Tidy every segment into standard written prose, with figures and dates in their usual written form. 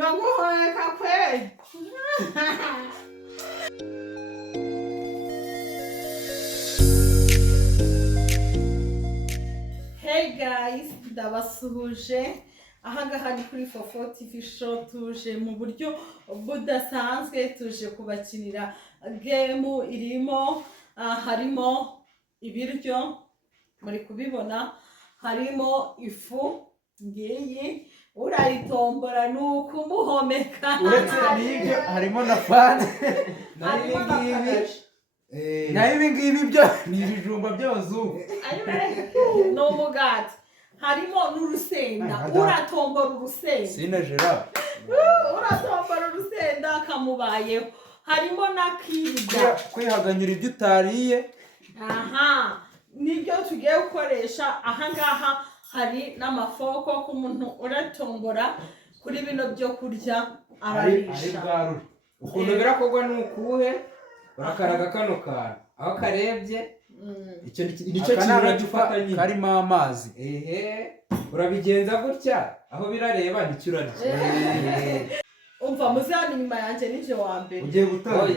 Yaguhoreka kweli. Hey guys, ndabasuhuje. Ahangaha ni kuri Fofo TV show, tuje mu buryo budasanzwe, tuje kubakinira game irimo harimo ibiryo muri kubibona, harimo ifu ngiyi urayitombora nuko umuhomeka. Uretse n'ibyo harimo na fanta na ibi ngibi byo ni ibijumba by'abazungu. No umugati, harimo n'urusenda, uratombora urusenda. Sina Gerard. Uratombora urusenda kamubayeho. Harimo na kirya. Kwihaganyura ibyo utariye. Aha, nibyo tugiye gukoresha. Ahangaha hari n'amafoko ku muntu uratombora kuri bino byo kurya ararisha. Ukuntu birakogwa nukuhe urakaraga kano kantu aho karebye icyo nicyo kintu gifatanye karimo amazi. Urabigenza gutya aho birareba nticyurarye. Umva muzani nyuma yanje nije wa mbere Ugiye gutanga.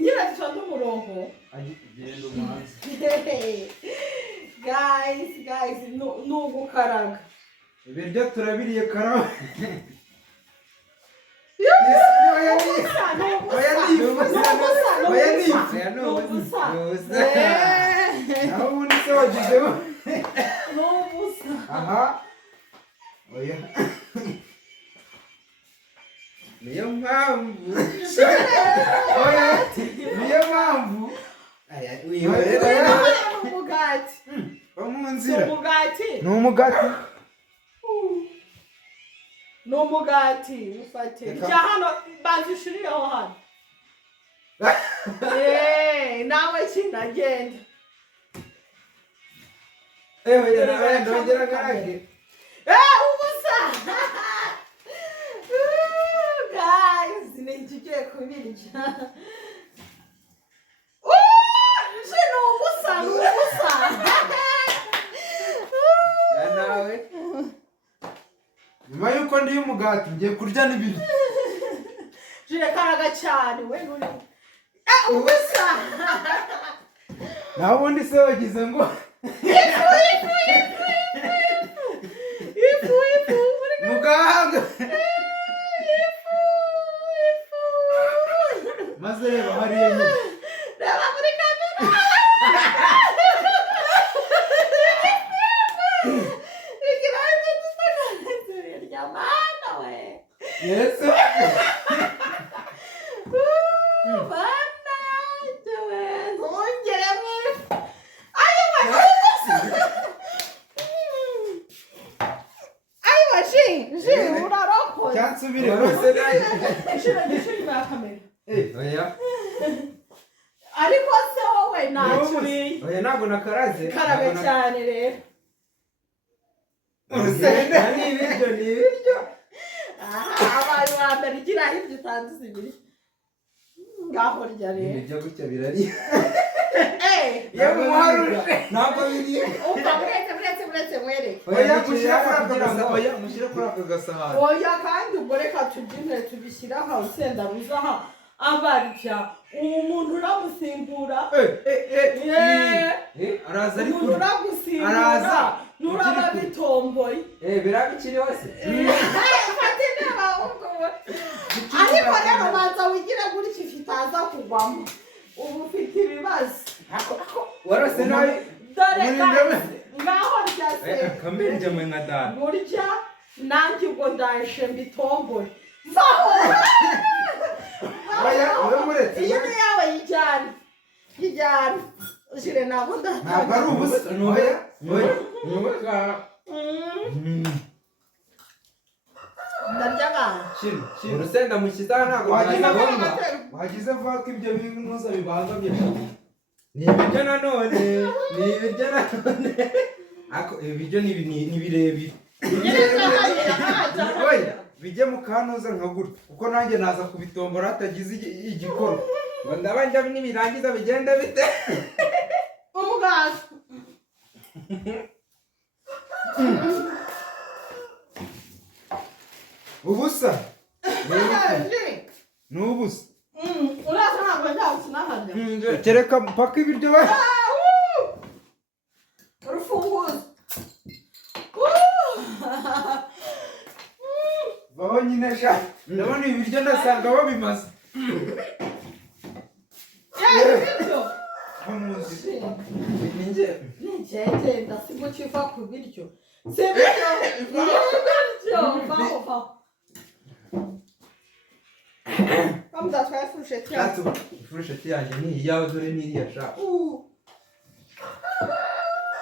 Nyira gisonda umurongo Agenda umanzi. Guys, nugukaraga Ibiryo turabiriye karama. Niyo mpamvu ni umugati. No mugati ufate cya hano bazishiriyeho hano. Nawe kinagenda. Ndongera garage. Ubusa. Guys, nigiye kubirya. Jino ubusa. Nawe nyuma yuko ndi umugati ngiye kurya n'ibiryo. Jire karaga cyane we nuri. Ubusa. Naho ubundi se wagize ngo Ifu. muganga. Maze reba hariya nyine. Reba muri kamera. Yes. Cyansubire rwose nayo. Oya. Ariko se wowe ntacyo uriye. Oya ntabwo nakaraze. Karabe cyane rero. Urusenda ni ibiryo. Abantu bambere igira ibyo utanze ibiri. Ngaho rya rero. Ibyo gutya birari. Yewe muharuje. Ntabwo biri. Umva buretse mwere. Oya mushyira kuri aka gasahani. Oya kandi ubwo reka tubyine tubishyiraho urusenda ruzaha abarya. Umuntu uramusimbura. Araza ari umuntu uragusimbura. Nuraba bitomboye. Birabikiri hose. Ariko rero banza wigira guri kifitaza kugwamo. Ubu ufite ibibazo. Warose nawe. Dore ngaho ryase. Kamenje mwe ngadana. Burya nanjye ubwo ndaje mbitomboye. Vaho. Oya muretse. Iyo ni yawe yijyana. Jire nabo ntabwo ari ubusa. Oya. Ndarya bana. Shiro urusenda mukiza ntabwo wagize vuga ko ibyo bintu bibangamye. Ni ibiryo nanone. Ako ibiryo ni birebire. Oya bijye mu kanoza nka gutya kuko nanjye naza kubitombora hatagize igikorwa. Ngo ndabanja nibirangiza bigenda bite? Umugati. ubusa ni ubusa uraza ntabwo njyawusi n'aharya kereka mpaka ibiryo bari urufunguzo baho nyine sha ndabona ibiryo ndasanga babimaze ibiryo bamuzi nigende ndasiga ukiva ku biryo si ibiryo ibiryo vaho bamudatwaye furusheti yacu ifurusheti yanjye ni iyawe dore ni iriya sha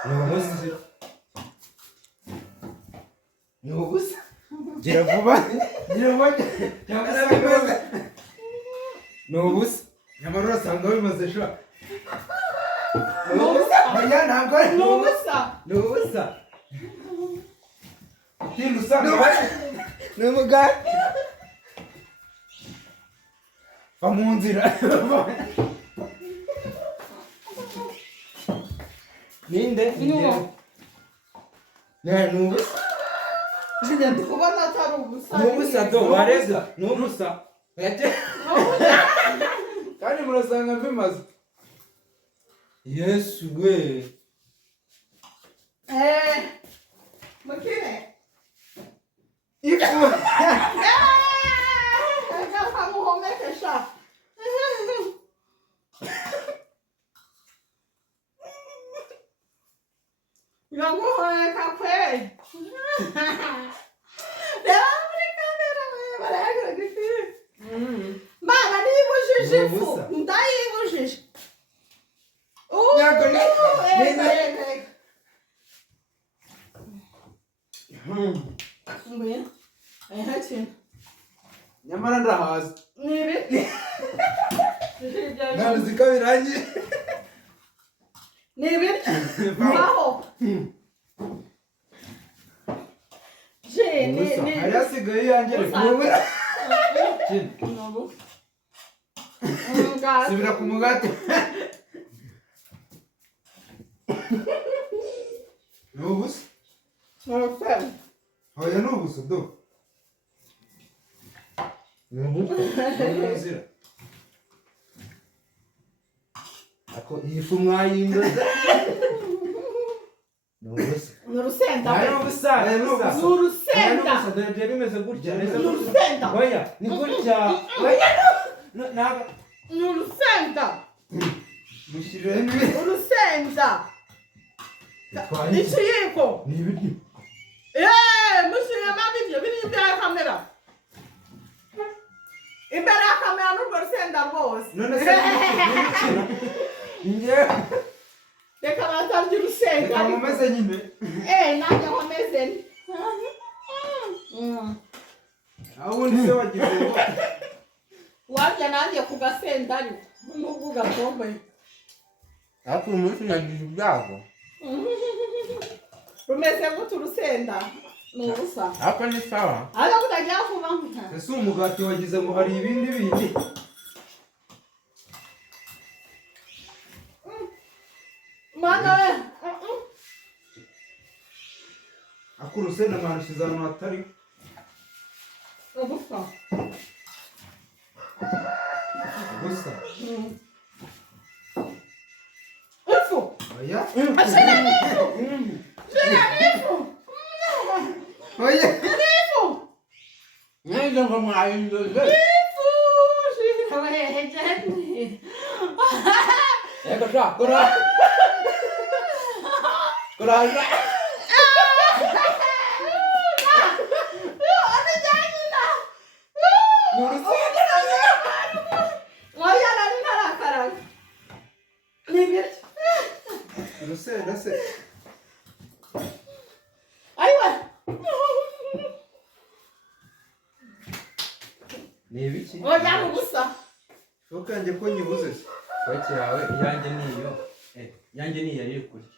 ni ubusa ni ubusa gira vuba cyangwa se bimaze ni ubusa nyamara urasanga bimaze sha ni ubusa oya ntabwo ari ni ubusa ni ubusa ikindi usanga ni umugati va mu nzira ninde ni ubusa ndi kubona atari ubusa ni ubusa do wareza ni ubusa kandi murasanga bimaze yesu we mukire ifu reka muhomekesha iraguhomeka kweli reba muri kamera barahagarara ifi mana niyibujije ifu ndayibujije nyamara ndahaza ni ibiti ntabwo uzi ko birangiye ni ibiti vaho hari hasigaye iyanjye reka subira ku mugati ni ubusa oya ni ubusa do ni ubusa ni inzira ako iyi fu mwayindoza ni ubusa ni urusenda ari ubusa ni urusenda dore byari bimeze gutya ni urusenda oya ni gutya oya ntabwo ni urusenda mushyirireho n'ibindi urusenda ikiyiko ni ibiryo mushyiremo ibiryo biri imbere ya kamera imbere ya kamera n'urwo rusenda rwose none se njyewe reka batarya urusenda reka mumeze nyine nanjye nkomeze aho ubundi se wagize ngo warya nanjye ku gasenda ariko n'ubwo ugatomboye ariko uyu munsi nagize ibyago rumeze gute urusenda ni ubusa ariko ni sawa ariko utagira kuba ese umugati wagize ngo hari ibindi bindi mana we ako urusenda mwarushyize ahantu hatari ubusa ubusa ifu oya ashyiramo ifu shyiramo ifu oya ifu neza ngo mwayindoze ifu shyiramo hejuru reka sha kora urusenda se ni ibiki ifoka yanjye ko nyibuze se ifoke yawe iyanjye ni iyo iyanjye ni iya iri kurya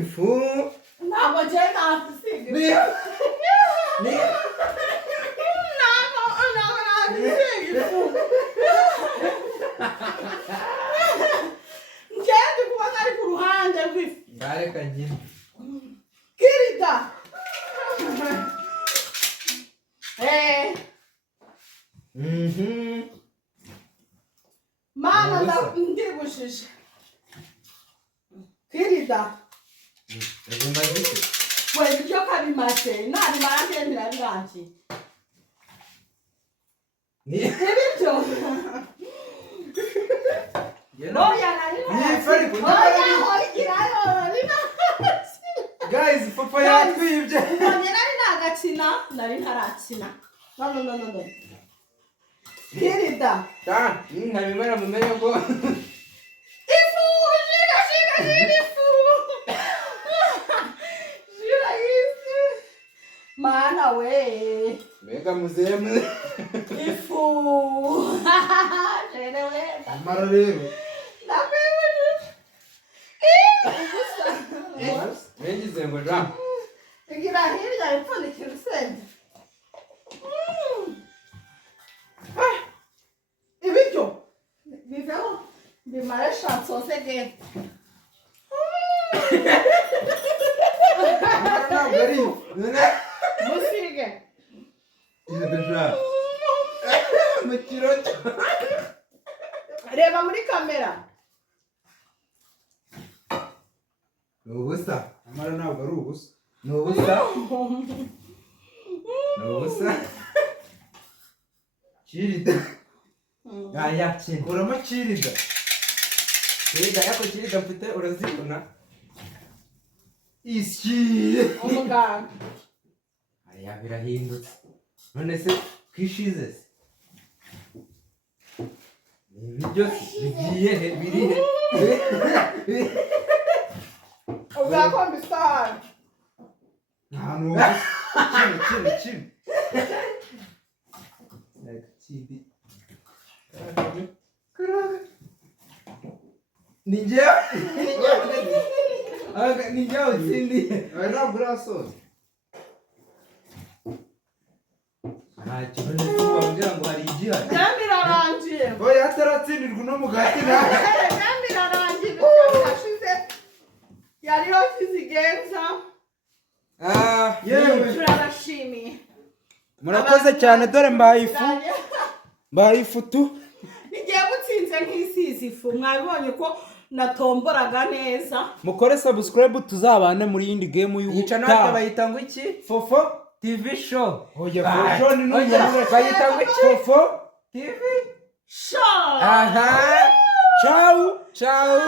ifu ntabwo njyewe nasiga njyewe ndi kubona ari ku ruhande rw'ifu ndareka nyine kirida birabujije kirida bimaze iki we ibyo kabimaze nabimara ndemera birangiye ibyo oya nari guys Fofo yatwibye ubonye nari nagakina nari ntarakina no kirida nkabimara mumenye ko ifu shira ifu shira isi mana we mbega muzeme ifu jere we amara rero Yagize ngo ja igira hirya ipfundikira urusenda ibiryo biveho bimare shansose gere ntabwo ari musige mu kiro reba muri kamera ni ubusa amara ntabwo ari ubusa ni ubusa ni ubusa kirida yakina kuramo kirida kirida yako kirida mfite urazibona isi umuganga aya birahindutse none se kwishize se ni ibiryo bigiye he biri he uzakomba isahani nta n'ubusa kimwe ni njyewe ni njyewe utsindiye aya ntabwo urasoza nta kintu ndetse wambwira ngo hari igihari byambi irarangiye oya ataratsindirwa uno mugati nawe byambi irarangiye ibitabo yashize yariho kizigenza yewe turabashimiye murakoze cyane dore mbaye ifu tu nigiye gutsinze nk'isizi ifu mwabibonye ko natomboraga neza mukore subscribe tuzabane muri yindi game yica natwe y'ubutaha bayita ngo iki Fofo TV show oya Fofo ni bayita ngo iki Fofo TV show aha ciao ciao